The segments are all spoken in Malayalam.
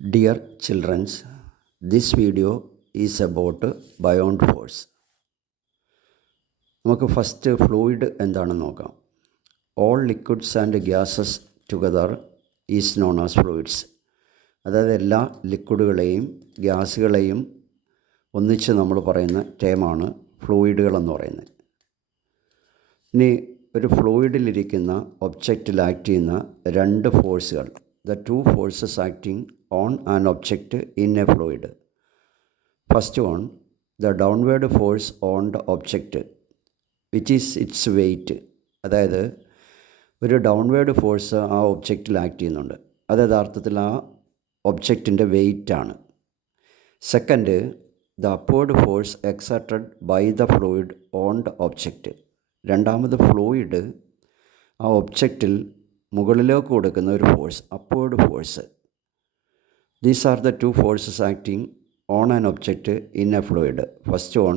Dear children, this video is about buoyant force. നമുക്ക് ഫസ്റ്റ് ഫ്ലൂയിഡ് എന്താണെന്ന് നോക്കാം. All liquids and gases together is known as fluids. അതായത് എല്ലാ ലിക്വിഡുകളെയും ഗ്യാസുകളെയും ഒന്നിച്ച് നമ്മൾ പറയുന്ന ടേമാണ് ഫ്ലൂയിഡുകളെന്ന് പറയുന്നത്. ഇനി ഒരു ഫ്ലൂയിഡിലിരിക്കുന്ന ഒബ്ജക്റ്റിൽ ആക്ട് ചെയ്യുന്ന രണ്ട് ഫോഴ്സുകൾ, the two forces acting on an object in a fluid. First one, the downward force on the object, which is its weight. അതായത് ഒരു ഡൗൺവേർഡ് ഫോഴ്സ് ആ ഒബ്ജക്റ്റിൽ ആക്ട് ചെയ്യുന്നുണ്ട്. അത് യഥാർത്ഥത്തിൽ ആ ഒബ്ജക്റ്റിൻ്റെ വെയ്റ്റാണ്. Second, the upward force exerted by the fluid on the object. രണ്ടാമത് ഫ്ലൂയിഡ് ആ ഒബ്ജക്റ്റിൽ മുകളിലേക്ക് കൊടുക്കുന്ന ഒരു force, upward force. These are the two forces acting on an object in a fluid. First one,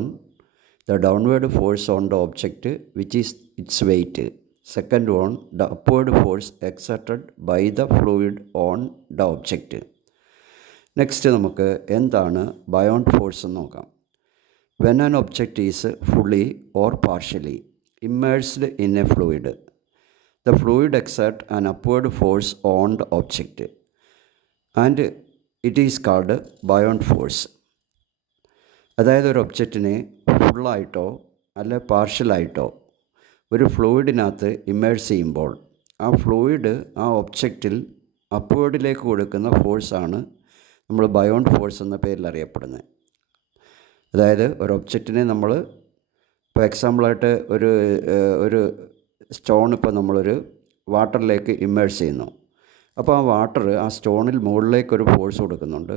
the downward force on the object which is its weight. Second one, the upward force exerted by the fluid on the object. Next നമുക്ക് എന്താണ് ബയോണ്ട് ഫോഴ്സ് എന്ന് നോക്കാം. When an object is fully or partially immersed in a fluid, the fluid exerts an upward force on the object and it is called buoyant force. അതായത് ഒരു ഒബ്ജക്റ്റിനെ ഫുള്ളായിട്ടോ അല്ലെ പാർഷ്യലായിട്ടോ ഒരു ഫ്ലൂയിഡിനകത്ത് ഇമ്മേഴ്സ് ചെയ്യുമ്പോൾ ആ ഫ്ലൂയിഡ് ആ ഒബ്ജക്റ്റിൽ അപ്വേർഡിലേക്ക് കൊടുക്കുന്ന ഫോഴ്സാണ് നമ്മൾ ബയോണ്ട് ഫോഴ്സ് എന്ന പേരിൽ അറിയപ്പെടുന്നത്. അതായത് ഒരു ഒബ്ജക്റ്റിനെ നമ്മൾ ഇപ്പോൾ എക്സാമ്പിളായിട്ട് ഒരു സ്റ്റോൺ ഇപ്പോൾ നമ്മളൊരു വാട്ടറിലേക്ക് ഇമ്മേഴ്സ് ചെയ്യുന്നു. അപ്പോൾ ആ വാട്ടർ ആ സ്റ്റോണിൽ മുകളിലേക്കൊരു ഫോഴ്സ് കൊടുക്കുന്നുണ്ട്.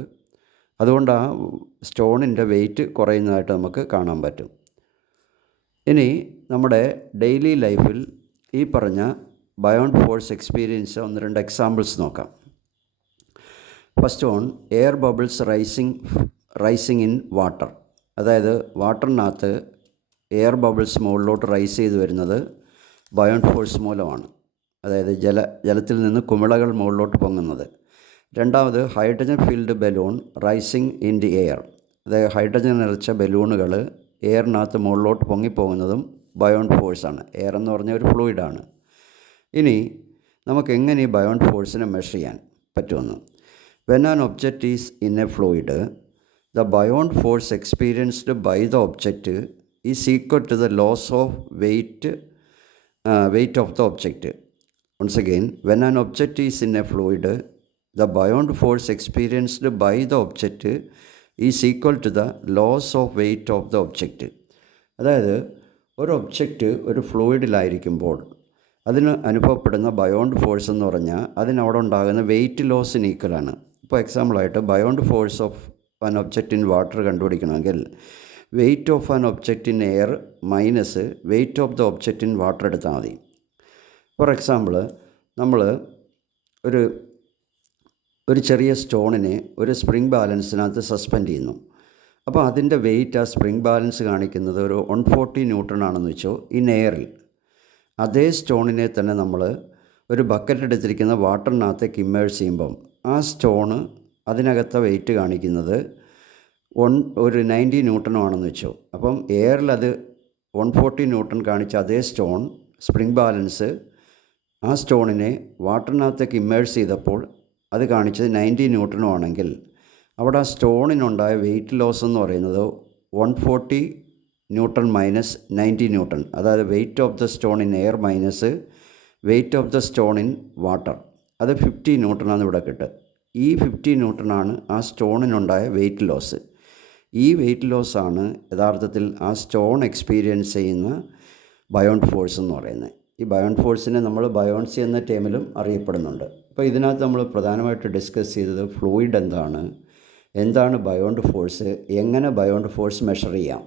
അതുകൊണ്ട് ആ സ്റ്റോണിൻ്റെ വെയിറ്റ് കുറയുന്നതായിട്ട് നമുക്ക് കാണാൻ പറ്റും. ഇനി നമ്മുടെ ഡെയിലി ലൈഫിൽ ഈ പറഞ്ഞ ബയോണ്ട് ഫോഴ്സ് എക്സ്പീരിയൻസ് ഒന്ന് രണ്ട് എക്സാമ്പിൾസ് നോക്കാം. First one, air bubbles rising in water. അതായത് വാട്ടറിനകത്ത് എയർ ബബിൾസ് മുകളിലോട്ട് റൈസ് ചെയ്ത് വരുന്നത് ബയോണ്ട് ഫോഴ്സ് മൂലമാണ്. അതായത് ജലത്തിൽ നിന്ന് കുമിളകൾ മുകളിലോട്ട് പൊങ്ങുന്നത്. രണ്ടാമത്, hydrogen filled balloon rising in the air. അതായത് ഹൈഡ്രജൻ നിറച്ച ബലൂണുകൾ എയറിനകത്ത് മുകളിലോട്ട് പൊങ്ങിപ്പോകുന്നതും ബയോണ്ട് ഫോഴ്സാണ്. എയർ എന്ന് പറഞ്ഞ ഒരു ഫ്ലൂയിഡാണ്. ഇനി നമുക്ക് എങ്ങനെ ഈ ബയോണ്ട് ഫോഴ്സിനെ മെഷർ ചെയ്യാൻ പറ്റുമെന്ന്. When an object is in a fluid, the buoyant force experienced by the object is equal to the loss of weight of the object. Once again, when an object is in a fluid, the beyond force experienced by the object is equal to the loss of weight of the object. അതായത് ഒരു ഒബ്ജക്റ്റ് ഒരു ഫ്ലൂയിഡിലായിരിക്കുമ്പോൾ അതിന് അനുഭവപ്പെടുന്ന ബയോണ്ട് ഫോഴ്സ് എന്ന് പറഞ്ഞാൽ അതിനവിടെ ഉണ്ടാകുന്ന വെയിറ്റ് ലോസിന് ഈക്വലാണ്. ഇപ്പോൾ എക്സാമ്പിളായിട്ട് buoyant force of an object in water കണ്ടുപിടിക്കണമെങ്കിൽ weight of an object in air minus weight of the object in water എടുത്താൽ മതി. ഫോർ എക്സാമ്പിൾ, നമ്മൾ ഒരു ചെറിയ സ്റ്റോണിനെ ഒരു സ്പ്രിംഗ് ബാലൻസിനകത്ത് സസ്പെൻഡ് ചെയ്യുന്നു. അപ്പോൾ അതിൻ്റെ വെയിറ്റ്, ആ സ്പ്രിംഗ് ബാലൻസ് കാണിക്കുന്നത് ഒരു 140 ന്യൂട്ടൺ ആണെന്ന് വെച്ചോ ഇൻ എയറിൽ. അതേ സ്റ്റോണിനെ തന്നെ നമ്മൾ ഒരു ബക്കറ്റ് എടുത്തിരിക്കുന്ന വാട്ടറിനകത്തേക്ക് ഇമ്മേഴ്സ് ചെയ്യുമ്പം ആ സ്റ്റോണ് അതിനകത്തെ വെയിറ്റ് കാണിക്കുന്നത് ഒരു 90 ന്യൂട്ടണുമാണെന്ന് വെച്ചോ. അപ്പം എയറിൽ അത് 140 ന്യൂട്ടൺ കാണിച്ച അതേ സ്റ്റോൺ സ്പ്രിംഗ് ബാലൻസ് ആ സ്റ്റോണിനെ വാട്ടറിനകത്തേക്ക് ഇമ്മേഴ്സ് ചെയ്തപ്പോൾ അത് കാണിച്ചത് 90 ന്യൂട്ടണുമാണെങ്കിൽ അവിടെ ആ സ്റ്റോണിനുണ്ടായ വെയിറ്റ് ലോസ് എന്ന് പറയുന്നത് 140 ന്യൂട്ടൺ മൈനസ് 90 ന്യൂട്ടൺ. അതായത് wait of the stone in air minus weight of the stone in water. അത് 50 ന്യൂട്ടണാണ് ഇവിടെ കിട്ടുക. ഈ 50 ന്യൂട്ടണാണ് ആ സ്റ്റോണിനുണ്ടായ വെയിറ്റ് ലോസ്. ഈ വെയിറ്റ് ലോസാണ് യഥാർത്ഥത്തിൽ ആ സ്റ്റോൺ എക്സ്പീരിയൻസ് ചെയ്യുന്ന ബയോണ്ട് ഫോഴ്സ് എന്ന് പറയുന്നത്. ഈ ബയോണ്ട് ഫോഴ്സിനെ നമ്മൾ ബയോൺസി എന്ന ടേമിലും അറിയപ്പെടുന്നുണ്ട്. അപ്പോൾ ഇതിനകത്ത് നമ്മൾ പ്രധാനമായിട്ട് ഡിസ്കസ് ചെയ്തത് ഫ്ലൂയിഡ് എന്താണ് ബയോണ്ട് ഫോഴ്സ്, എങ്ങനെ ബയോണ്ട് ഫോഴ്സ് മെഷർ ചെയ്യാം.